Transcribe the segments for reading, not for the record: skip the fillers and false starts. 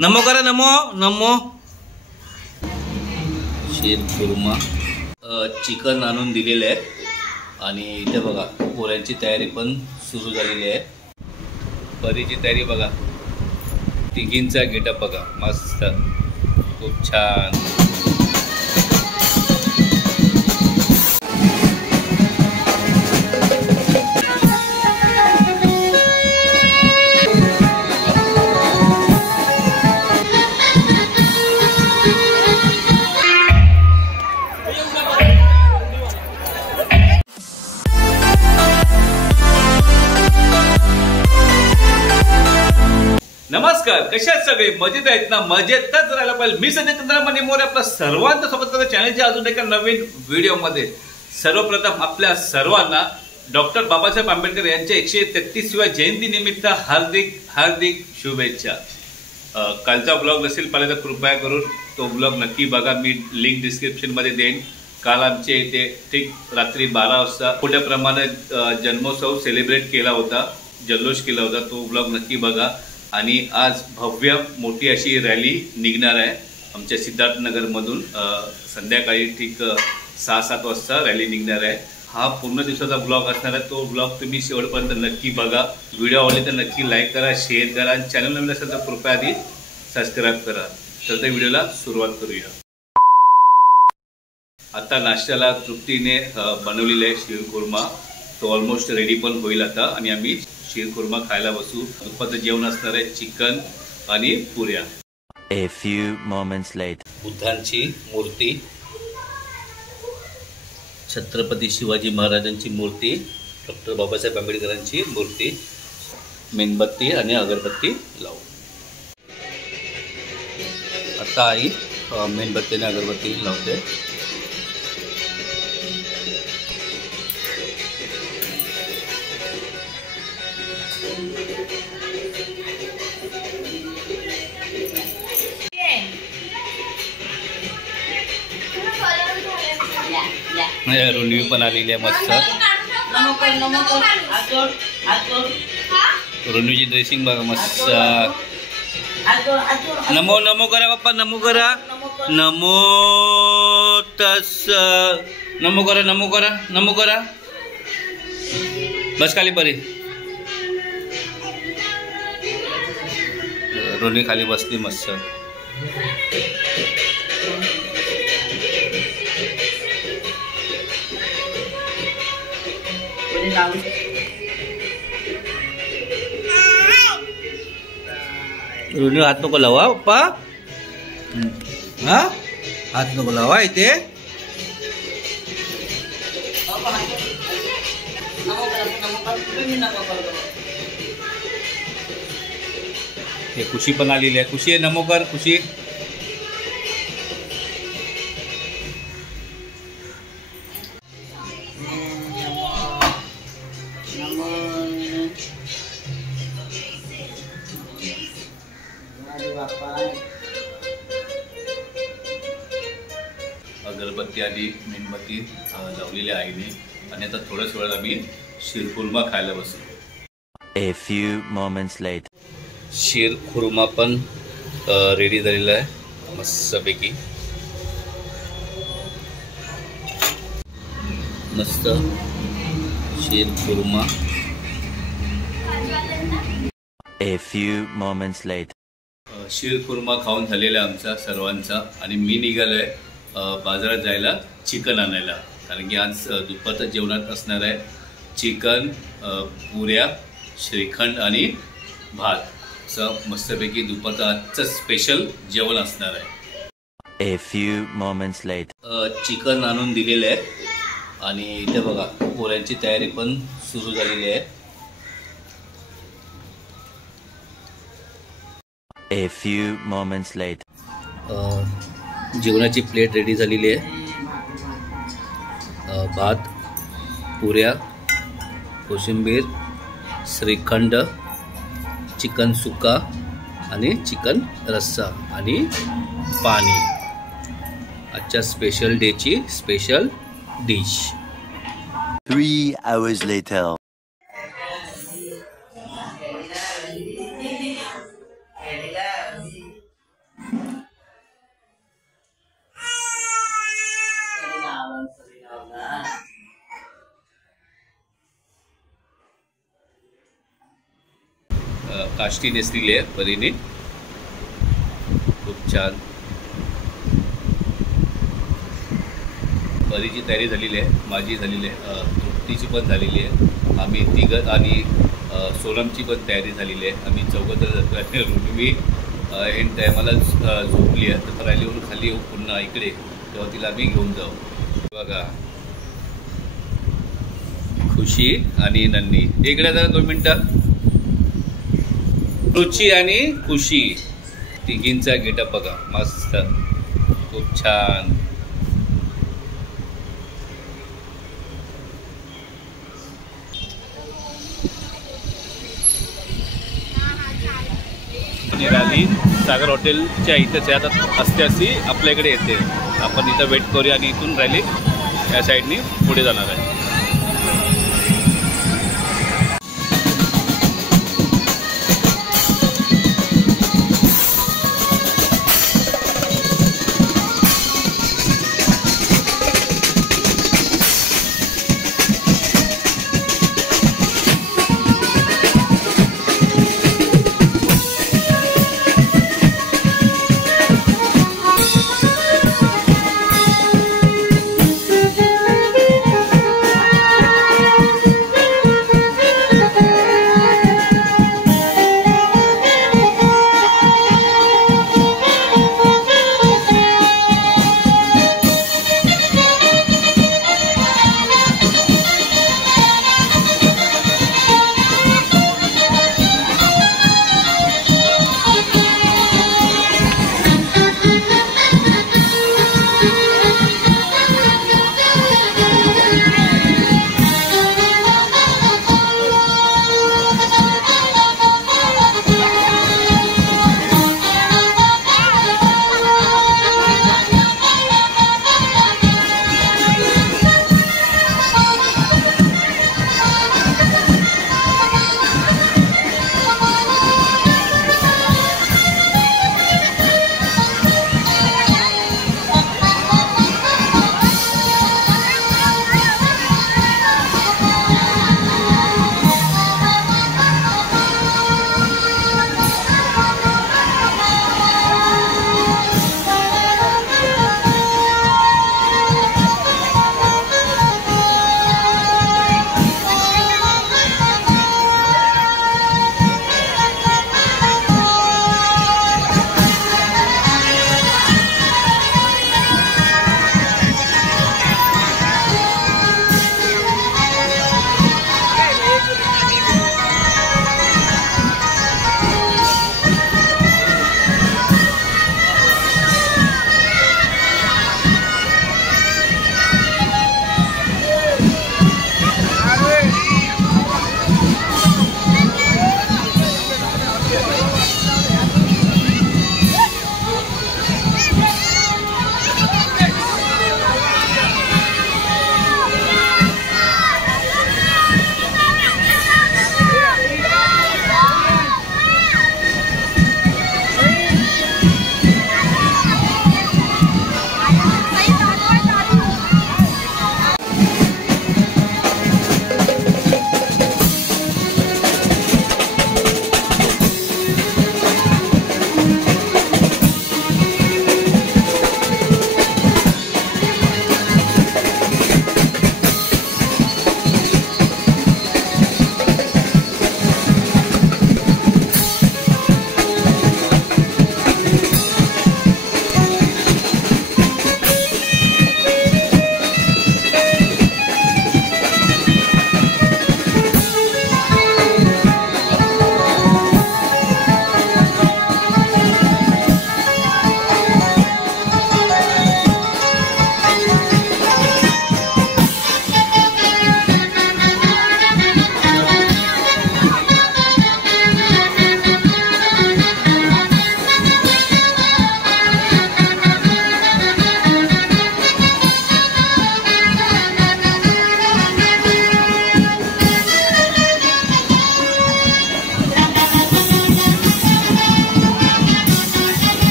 नमो करा, नमो नमो। शीर खुर्मा चिकन आणून दिलेले आहे आणि इथे बघा पोळ्यांची तयारी पण सुरू झालेली आहे। परीची तयारी बघा, तिघींचा गेटअप बघा, मस्त खूप छान। नमस्कार, कशा आहेत सगळे? मजेत आहेत ना? मजेतच राहायला पाहिजे। मी संजय चंद्रमणी मोरे आपल्या सर्वांचं सोबत चॅनलच्या अजून एका नवीन व्हिडिओमध्ये। सर्वप्रथम आपल्या सर्वांना डॉक्टर बाबासाहेब आंबेडकर यांच्या 133व्या जयंती निमित्त हार्दिक हार्दिक शुभेच्छा। कालचा ब्लॉग नसेल पाहिला तर कृपया करून तो ब्लॉग नक्की बघा, मी लिंक डिस्क्रिप्शन मध्ये देईन। काल आमच्या इथे ठीक रात्री 12 वाजता मोठ्या प्रमाणात जन्मोत्सव सेलिब्रेट केला होता, जल्लोष केला होता, तो ब्लॉग नक्की बघा। आणि आज भव्य मोठी अशी रॅली निघणार आहे आमच्या सिद्धार्थनगर मधून। संध्याकाळी ठीक 6-7 वाजता रॅली निघणार आहे। हा पूर्ण दिवसाचा ब्लॉग असणार आहे, तो ब्लॉग तुम्ही शेवटपर्यंत नक्की बघा। व्हिडिओ आवडले तर नक्की लाईक करा, शेअर करा आणि चॅनल नवीन असेल तर कृपया आधी सबस्क्राईब करा। तर त्या व्हिडिओला सुरुवात करूया। आता नाश्त्याला तृप्तीने बनवलेला आहे शीर खुर्मा, तो ऑलमोस्ट रेडी पण होईल आता आणि आम्ही शीर खुर्मा खायला बसू। दुपारचं जेवण असणार आहे चिकन आणि पुऱ्या। A few moments later. बुद्धांची मूर्ती, छत्रपती शिवाजी महाराजांची मूर्ती, डॉक्टर बाबासाहेब आंबेडकरांची मूर्ती, मेणबत्ती आणि अगरबत्ती लावू। आता आई मेणबत्ती आणि अगरबत्ती लावते। रुनवी पण आलेली आहे मस्त। रुनवीची ड्रेसिंग बघा मस्त। नमो नमो करा पप्पा, नमो करा, नमो तस, नमो करा, नमो करा, नमो करा। बस खाली परी, रुनवी खाली बसली मस्त। रुनवी हात नको लावा पप्पा, हा हात नको लावा इथे। हे खुशी पण आलेली आहे, खुशी आहे नमो कर खुशी। अगरबत्ती आणि मेणबत्ती लावलेली आईने आणि आता थोड्याच वेळात आम्ही शीर खुर्मा खायला बसू। A few moments later. शीर खुर्मा पण रेडी झालेला आहे मस्तपैकी, मस्त शीर kurma. A few moments later. शीर खुर्मा खाऊन झालेला आमचा सर्वांचा आणि मी निघालोय बाजारात जायला चिकन आणायला, कारण की आज दुपारच्या जेवणात असणार आहे चिकन, पुऱ्या, श्रीखंड आणि भात, असं मस्तपैकी दुपारचं आजचं स्पेशल जेवण असणार आहे। A few moments later. Chicken आणून दिलेलं आहे आणि इथे बघा पोळ्यांची तयारी पण सुरू झालेली आहे। A few moments later. जेवणाची प्लेट रेडी झालेली आहे। भात, पुऱ्या, कोशिंबीर, श्रीखंड, चिकन सुक्का आणि चिकन रस्सा आणि पाणी, आजच्या स्पेशल डेची स्पेशल डिश। 3 hours later. काष्टी नेसलेली आहे परीने, खूप छान. परीची तयारी झालेली आहे, माझी झालेली आहे, तृप्तीची पण झालेली आहे. आम्ही तिघं आणि सोनमची पण तयारी झालेली आहे. आम्ही चौघं जण. ऋण्वी एंड टायमाला झोपली आहे, तर राहिलीवरून खाली येऊ पुन्हा इकडे, तेव्हा तिला आम्ही घेऊन जाऊ. बघा खुशी आणि नन्नी इकडे जरा 2 मिनटं. रुची आणि खुशी तिघींचा गेटअप बघा, मस्त, खूप छान. रॅली सागर हॉटेलच्या इथेच आहे. आता असते अशी आपल्याकडे येते. आपण इथं वेट करूया आणि इथून रॅली या साईडनी पुढे जाणार आहे.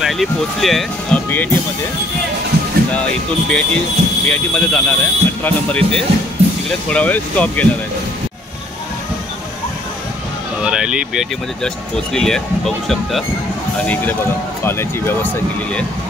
रॅली पोचली आहे BIT मध्ये. इथून BIT मध्ये जाणार आहे. 18 नंबर इथे. तिकडे थोडा वेळ स्टॉप घेणार आहे. रॅली BIT मध्ये जस्ट पोचलेली आहे, बघू शकता. आणि इकडे बघा पाण्याची व्यवस्था केलेली आहे.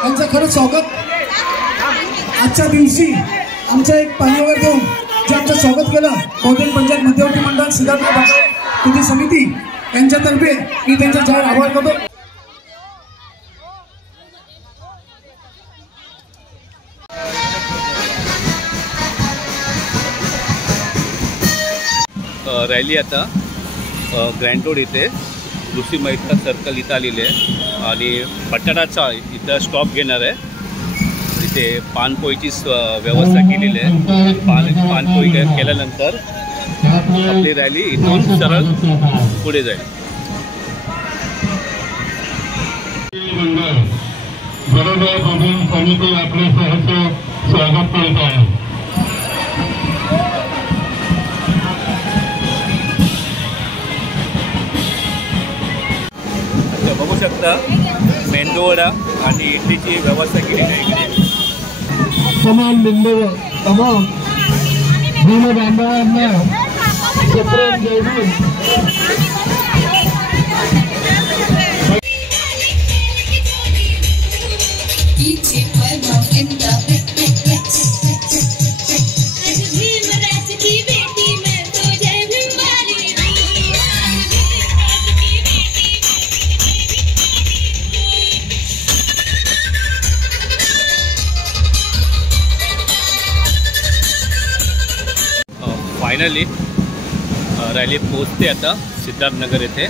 त्यांचं खरं स्वागत आजच्या दिवशी आमच्या एक पाणीवर देऊन जे आमचं स्वागत केलं बहुजन पंचायत मध्यवर्ती मंडळ सिद्धार्थ कृती समिती यांच्यातर्फे मी त्यांचा जाहीर आभार करतो. रॅली आता ग्रँड रोड इथे कृषी महिला सर्कल इथं आलेली आहे आणि पट्टाडाचा इथं स्टॉप घेणार आहे. इथे पानपोईची व्यवस्था केलेली आहे. पानपोई केल्यानंतर आपली रॅली इथून सरळ पुढे जाईल. समिती आपले सहर्ष स्वागत करत आहे. बघू शकता मेंदूवडा आणि इडलीची व्यवस्था केली आहे इकडे. तमाम बिंदू तमाम भीम बांधवांना सप्रेम जयभीम. फायनली रॅली पोहोचते आता सिद्धार्थनगर येथे.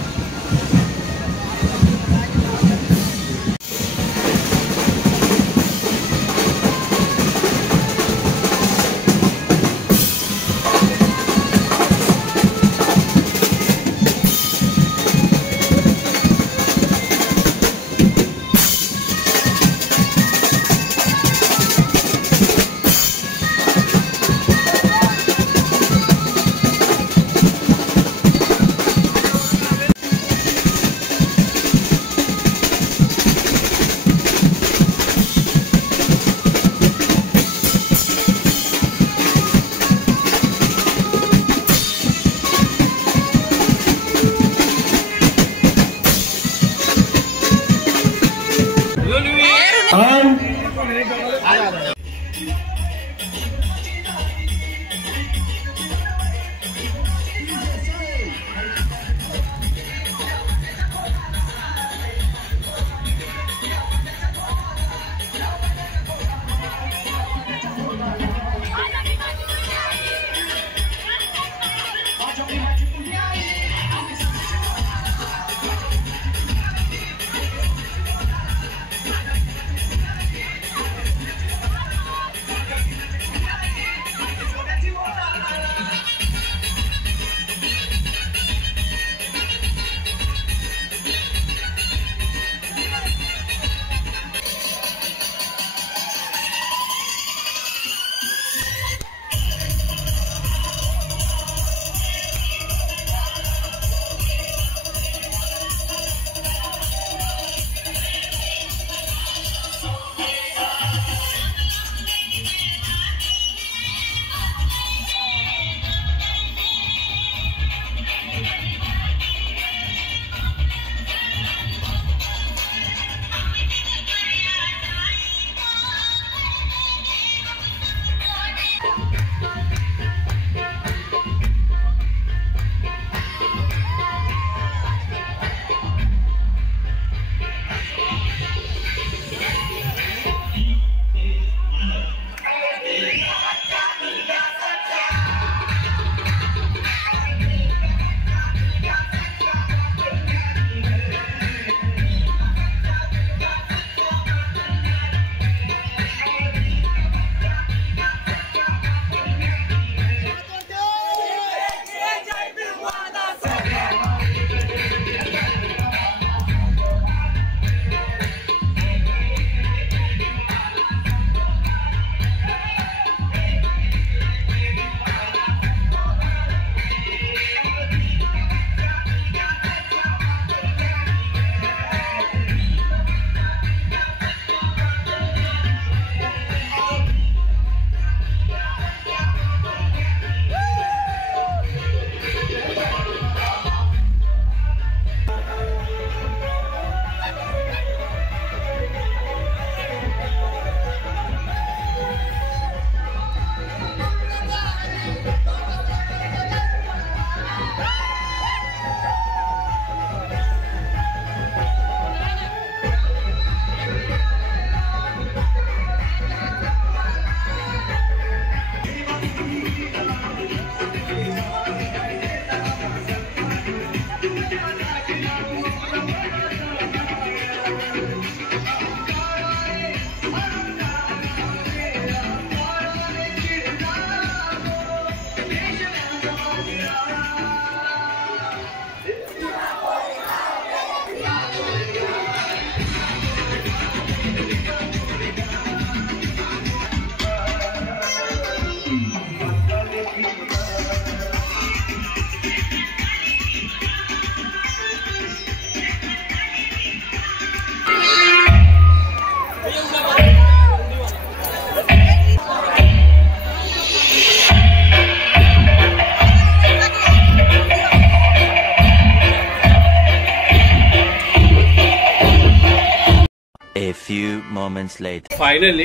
A few moments later. Finally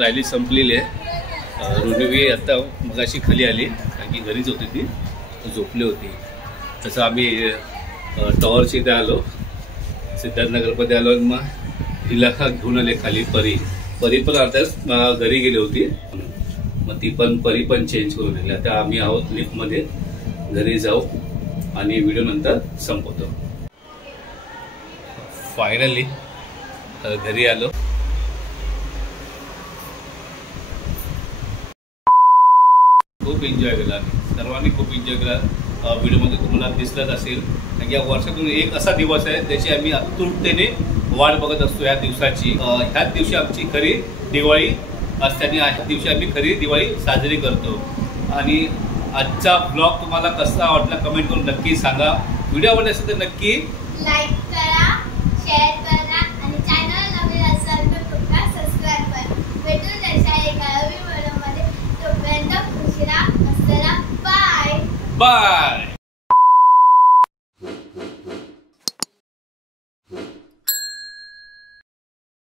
rally संपलेली आहे. रुणवी आता मगाशी खाली आली कारण की घरीच होती, ती झोपली होती. तसं आम्ही टॉवरच्या इथे आलो, सिद्धार्थनगरमध्ये आलो. मग तिला घेऊन आले खाली. परी पण आता घरी गेली होती, मग ती पण परी पण चेंज करून दिली. आता आम्ही आहोत लिफ्टमध्ये, घरी जाऊ आणि व्हिडिओ नंतर संपवतो. फायनली घरी आलो. खूप एन्जॉय केला, सर्वांनी खूप एन्जॉय केला. व्हिडिओमध्ये तुम्हाला दिसलंच असेल, कारण या वर्षातून एक असा दिवस आहे त्याची आम्ही आतुरतेने वाट बघत असतो. या दिवसाची, ह्याच दिवशी आमची खरी दिवाळी असते आणि ह्याच दिवशी आम्ही खरी दिवाळी साजरी करतो. आणि आजचा ब्लॉग तुम्हाला कसा वाटला कमेंट करून नक्की सांगा. व्हिडिओ आवडला असेल तर नक्की लाईक करा, शेअर करा आणि चॅनल नवीन असाल तर कृपया सबस्क्राईब करा. भेटू त्याच्या एका नवीन व्हिडिओमध्ये. तोपर्यंत खुश राहा, मस्त राहा. Bye bye.